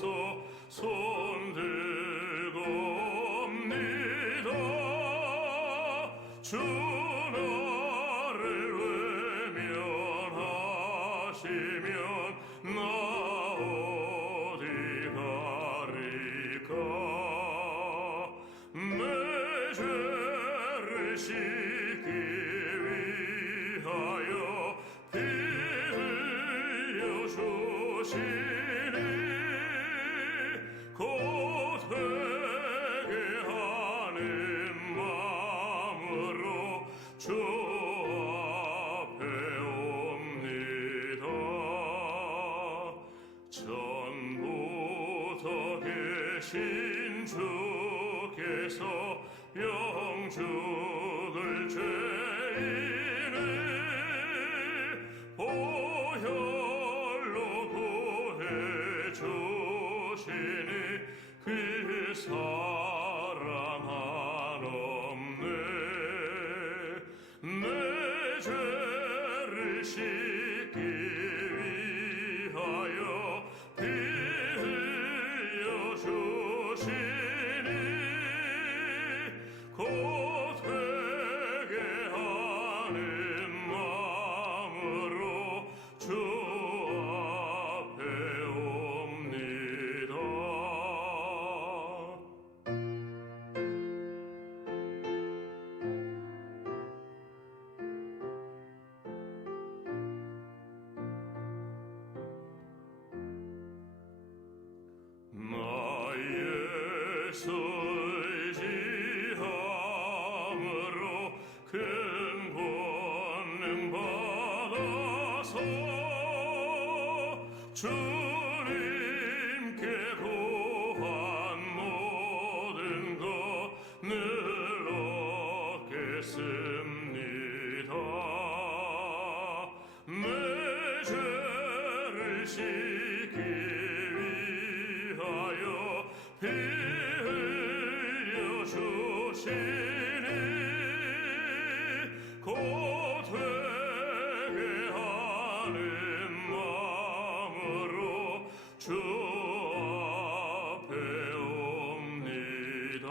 주옵소서. 손들고 옵니다. 주 나를 외면하시면 나 어디 가리까. 내 죄를 씻기 위하여 피 흘려 주시니 곧 회개하는 마음으로 주 앞에 옵니다. 전부터 계신 주께서 영죽을 죄인을 보혈로 구해 주시니 그 사랑 한없네. 내 죄를 씻기 위하여 피 흘려 주시니 곧 회개하는 마음으로 주 앞에 옵니다. 나의 의지함으로 큰 권능 받아서 주님께 구한 모든 것 늘 얻겠습니다. 내 죄를 씻기 위하여 피 흘려 주시니 곧 회개하는 마음으로 주 앞에 옵니다.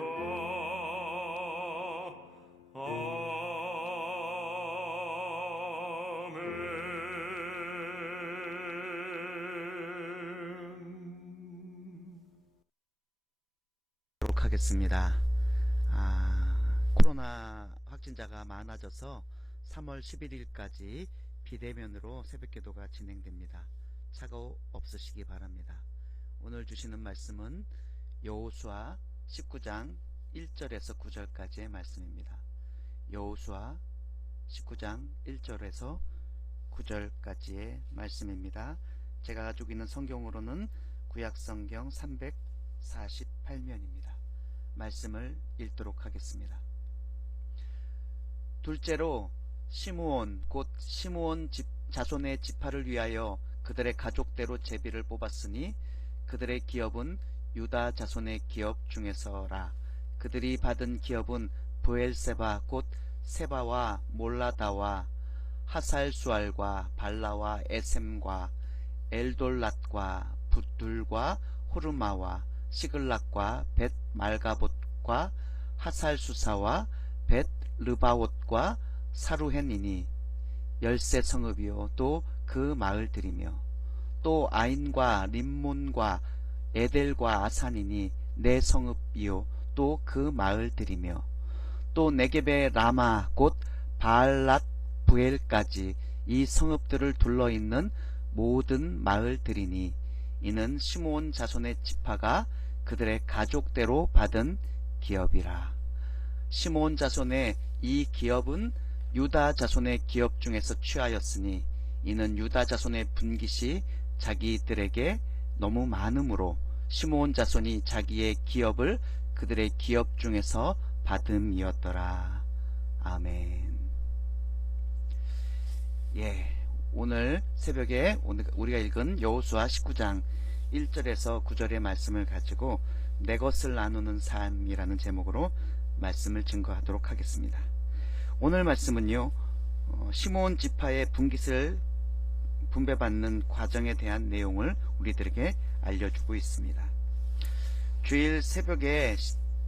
하겠습니다. 코로나 확진자가 많아져서 3월 11일까지 비대면으로 새벽기도가 진행됩니다. 착오 없으시기 바랍니다. 오늘 주시는 말씀은 여호수아 19장 1절에서 9절까지의 말씀입니다. 여호수아 19장 1절에서 9절까지의 말씀입니다. 제가 가지고 있는 성경으로는 구약성경 348면입니다. 말씀을 읽도록 하겠습니다. 둘째로 시므온 곧 시므온 자손의 지파를 위하여 그들의 가족대로 제비를 뽑았으니 그들의 기업은 유다 자손의 기업 중에서라. 그들이 받은 기업은 브엘세바 곧 세바와 몰라다와 하살수알과 발라와 에셈과 엘돌랏과 붓둘과 호르마와 시글락과 벳 말가봇과 하살수사와 벳 르바옷과 사루헨이니 13 성읍이요 또 그 마을들이며 또 아인과 림몬과 에델과 아산이니 4 성읍이요 또 그 마을들이며 또 네겝의 라마 곧 바알랏 부엘까지 이 성읍들을 둘러있는 모든 마을들이니 이는 시므온 자손의 지파가 그들의 가족대로 받은 기업이라. 시므온 자손의 이 기업은 유다 자손의 기업 중에서 취하였으니 이는 유다 자손의 분깃이 자기들에게 너무 많으므로 시므온 자손이 자기의 기업을 그들의 기업 중에서 받음이었더라. 아멘. 오늘 새벽에 우리가 읽은 여호수아 19장 1절에서 9절의 말씀을 가지고 내 것을 나누는 삶이라는 제목으로 말씀을 증거하도록 하겠습니다. 오늘 말씀은요, 시므온 지파의 분깃을 분배받는 과정에 대한 내용을 우리들에게 알려주고 있습니다. 주일 새벽에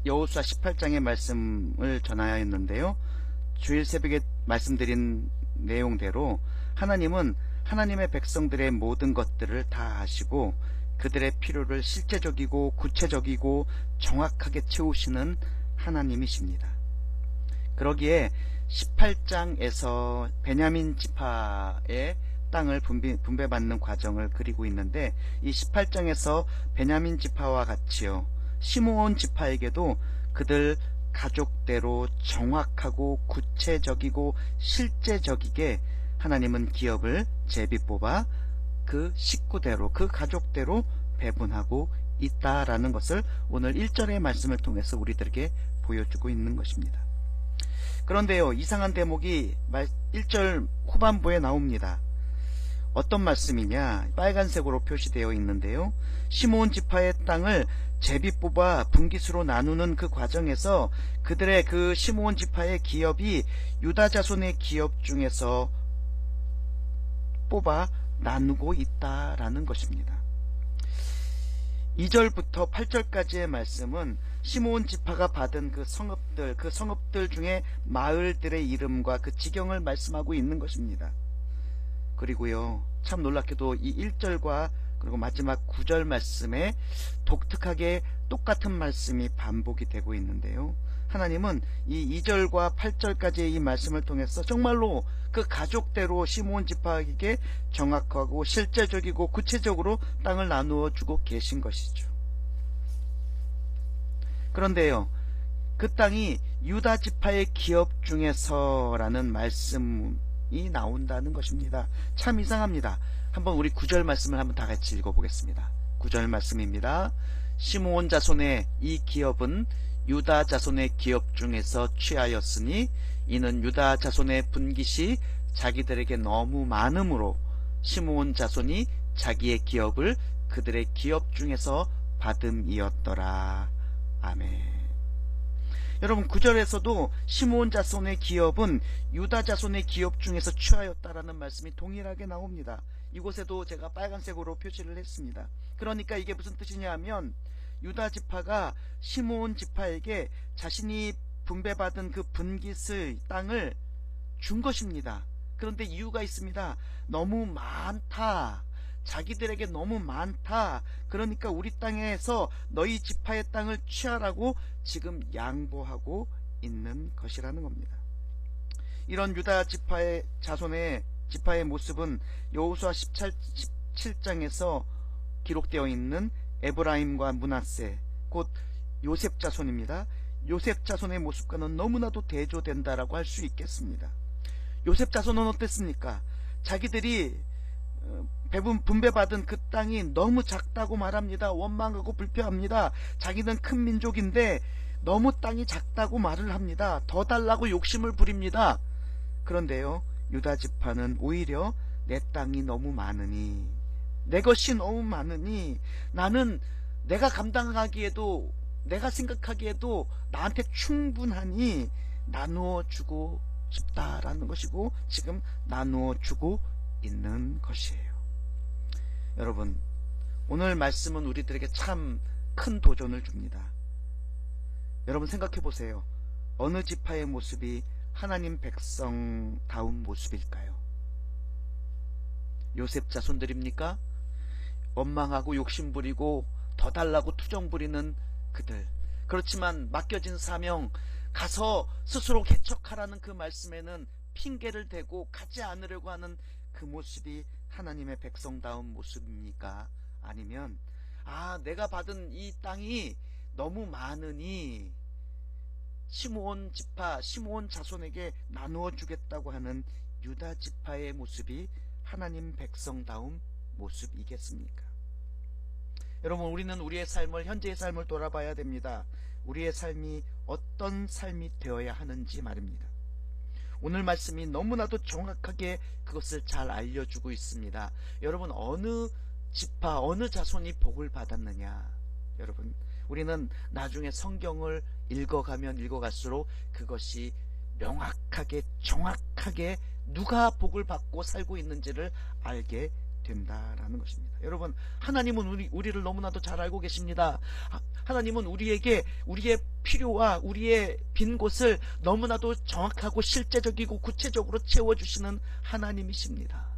여호수아 18장의 말씀을 전하였는데요. 주일 새벽에 말씀드린 내용대로 하나님은 하나님의 백성들의 모든 것들을 다 아시고 그들의 필요를 실제적이고 구체적이고 정확하게 채우시는 하나님이십니다. 그러기에 18장에서 베냐민 지파의 땅을 분배받는 과정을 그리고 있는데, 이 18장에서 베냐민 지파와 같이요, 시므온 지파에게도 그들 가족대로 정확하고 구체적이고 실제적이게 하나님은 기업을 제비 뽑아 그 식구대로, 그 가족대로 배분하고 있다라는 것을 오늘 1절의 말씀을 통해서 우리들에게 보여주고 있는 것입니다. 그런데요, 이상한 대목이 1절 후반부에 나옵니다. 어떤 말씀이냐? 빨간색으로 표시되어 있는데요. 시므온 지파의 땅을 제비 뽑아 분깃으로 나누는 그 과정에서 그들의 그 시므온 지파의 기업이 유다 자손의 기업 중에서 뽑아 나누고 있다라는 것입니다. 2절부터 8절까지의 말씀은 시므온 지파가 받은 그 성읍들 중에 마을들의 이름과 그 지경을 말씀하고 있는 것입니다. 그리고요, 참 놀랍게도 이 1절과 그리고 마지막 9절 말씀에 독특하게 똑같은 말씀이 반복이 되고 있는데요. 하나님은 이 2절과 8절까지의 이 말씀을 통해서 정말로 그 가족대로 시므온 지파에게 정확하고 실제적이고 구체적으로 땅을 나누어 주고 계신 것이죠. 그런데요, 그 땅이 유다 지파의 기업 중에서라는 말씀이 나온다는 것입니다. 참 이상합니다. 한번 우리 9절 말씀을 한번 다 같이 읽어보겠습니다. 9절 말씀입니다. 시므온 자손의 이 기업은 유다 자손의 기업 중에서 취하였으니 이는 유다 자손의 분깃이 자기들에게 너무 많으므로 시므온 자손이 자기의 기업을 그들의 기업 중에서 받음이었더라. 아멘. 여러분, 9절에서도 시므온 자손의 기업은 유다 자손의 기업 중에서 취하였다라는 말씀이 동일하게 나옵니다. 이곳에도 제가 빨간색으로 표시를 했습니다. 그러니까 이게 무슨 뜻이냐 하면 유다 지파가 시므온 지파에게 자신이 분배받은 그 분깃의 땅을 준 것입니다. 그런데 이유가 있습니다. 너무 많다. 자기들에게 너무 많다. 그러니까 우리 땅에서 너희 지파의 땅을 취하라고 지금 양보하고 있는 것이라는 겁니다. 이런 유다 지파의 자손의 지파의 모습은 여호수아 17장에서 기록되어 있는 에브라임과 므낫세, 곧 요셉 자손입니다. 요셉 자손의 모습과는 너무나도 대조된다라고 할 수 있겠습니다. 요셉 자손은 어땠습니까? 자기들이 분배받은 그 땅이 너무 작다고 말합니다. 원망하고 불평합니다. 자기는 큰 민족인데 너무 땅이 작다고 말을 합니다. 더 달라고 욕심을 부립니다. 그런데요, 유다 지파는 오히려 내 땅이 너무 많으니, 내 것이 너무 많으니 나는 내가 감당하기에도, 내가 생각하기에도 나한테 충분하니 나누어 주고 싶다라는 것이고 지금 나누어 주고 있는 것이에요. 여러분, 오늘 말씀은 우리들에게 참 큰 도전을 줍니다. 여러분 생각해 보세요. 어느 지파의 모습이 하나님 백성다운 모습일까요? 요셉 자손들입니까? 원망하고 욕심부리고 더 달라고 투정부리는 그들. 그렇지만 맡겨진 사명, 가서 스스로 개척하라는 그 말씀에는 핑계를 대고 가지 않으려고 하는 그 모습이 하나님의 백성다운 모습입니까? 아니면 내가 받은 이 땅이 너무 많으니 시므온 지파, 시므온 자손에게 나누어 주겠다고 하는 유다 지파의 모습이 하나님 백성다운 모습이겠습니까? 여러분, 우리는 우리의 삶을, 현재의 삶을 돌아봐야 됩니다. 우리의 삶이 어떤 삶이 되어야 하는지 말입니다. 오늘 말씀이 너무나도 정확하게 그것을 잘 알려주고 있습니다. 여러분, 어느 지파, 어느 자손이 복을 받았느냐? 여러분, 우리는 나중에 성경을 읽어가면 읽어갈수록 그것이 명확하게, 정확하게 누가 복을 받고 살고 있는지를 알게 된다라는 것입니다. 여러분, 하나님은 우리를 너무나도 잘 알고 계십니다. 하나님은 우리에게 우리의 필요와 우리의 빈 곳을 너무나도 정확하고 실제적이고 구체적으로 채워주시는 하나님이십니다.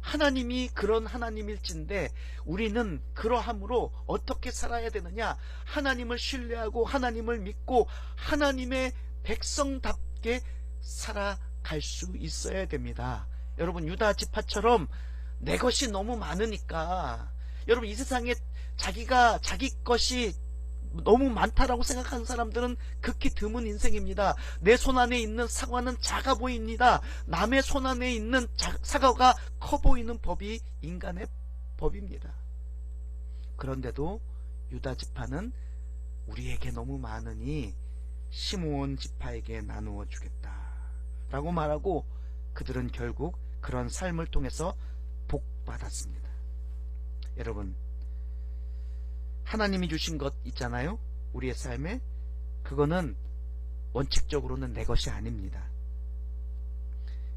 하나님이 그런 하나님일진데 우리는 그러함으로 어떻게 살아야 되느냐? 하나님을 신뢰하고 하나님을 믿고 하나님의 백성답게 살아갈 수 있어야 됩니다. 여러분, 유다 지파처럼 내 것이 너무 많으니까, 여러분, 이 세상에 자기 것이 너무 많다라고 생각하는 사람들은 극히 드문 인생입니다. 내 손 안에 있는 사과는 작아 보입니다. 남의 손 안에 있는 사과가 커 보이는 법이 인간의 법입니다. 그런데도 유다 지파는 우리에게 너무 많으니 시므온 지파에게 나누어 주겠다 라고 말하고 그들은 결국 그런 삶을 통해서 복받았습니다. 여러분, 하나님이 주신 것 있잖아요. 우리의 삶에. 그거는 원칙적으로는 내 것이 아닙니다.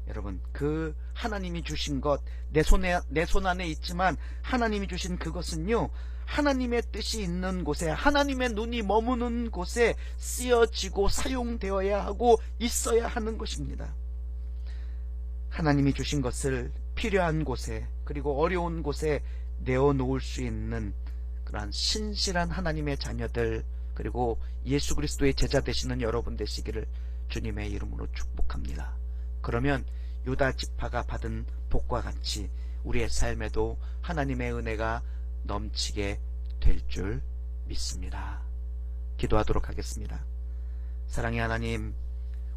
여러분, 그 하나님이 주신 것, 내 손 안에 있지만 하나님이 주신 그것은요, 하나님의 뜻이 있는 곳에, 하나님의 눈이 머무는 곳에 쓰여지고 사용되어야 하고 있어야 하는 것입니다. 하나님이 주신 것을 필요한 곳에, 그리고 어려운 곳에 내어놓을 수 있는 그러한 신실한 하나님의 자녀들, 그리고 예수 그리스도의 제자 되시는 여러분 되시기를 주님의 이름으로 축복합니다. 그러면 유다 지파가 받은 복과 같이 우리의 삶에도 하나님의 은혜가 넘치게 될 줄 믿습니다. 기도하도록 하겠습니다. 사랑의 하나님,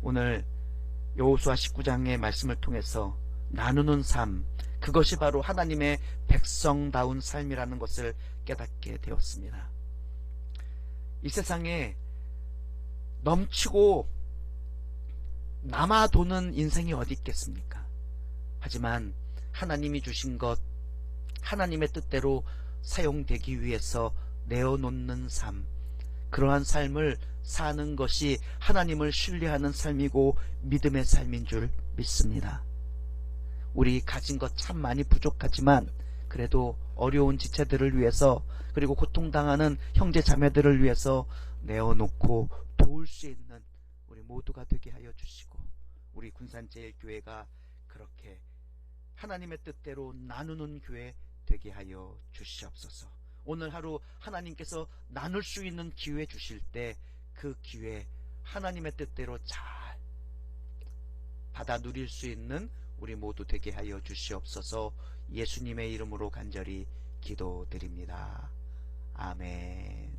오늘 여호수아 19장의 말씀을 통해서 나누는 삶, 그것이 바로 하나님의 백성다운 삶이라는 것을 깨닫게 되었습니다. 이 세상에 넘치고 남아도는 인생이 어디 있겠습니까? 하지만 하나님이 주신 것, 하나님의 뜻대로 사용되기 위해서 내어놓는 삶, 그러한 삶을 사는 것이 하나님을 신뢰하는 삶이고 믿음의 삶인 줄 믿습니다. 우리 가진 것 참 많이 부족하지만 그래도 어려운 지체들을 위해서, 그리고 고통당하는 형제 자매들을 위해서 내어놓고 도울 수 있는 우리 모두가 되게 하여 주시고, 우리 군산제일교회가 그렇게 하나님의 뜻대로 나누는 교회 되게 하여 주시옵소서. 오늘 하루 하나님께서 나눌 수 있는 기회 주실 때 그 기회 하나님의 뜻대로 잘 받아 누릴 수 있는 우리 모두 되게 하여 주시옵소서. 예수님의 이름으로 간절히 기도드립니다. 아멘.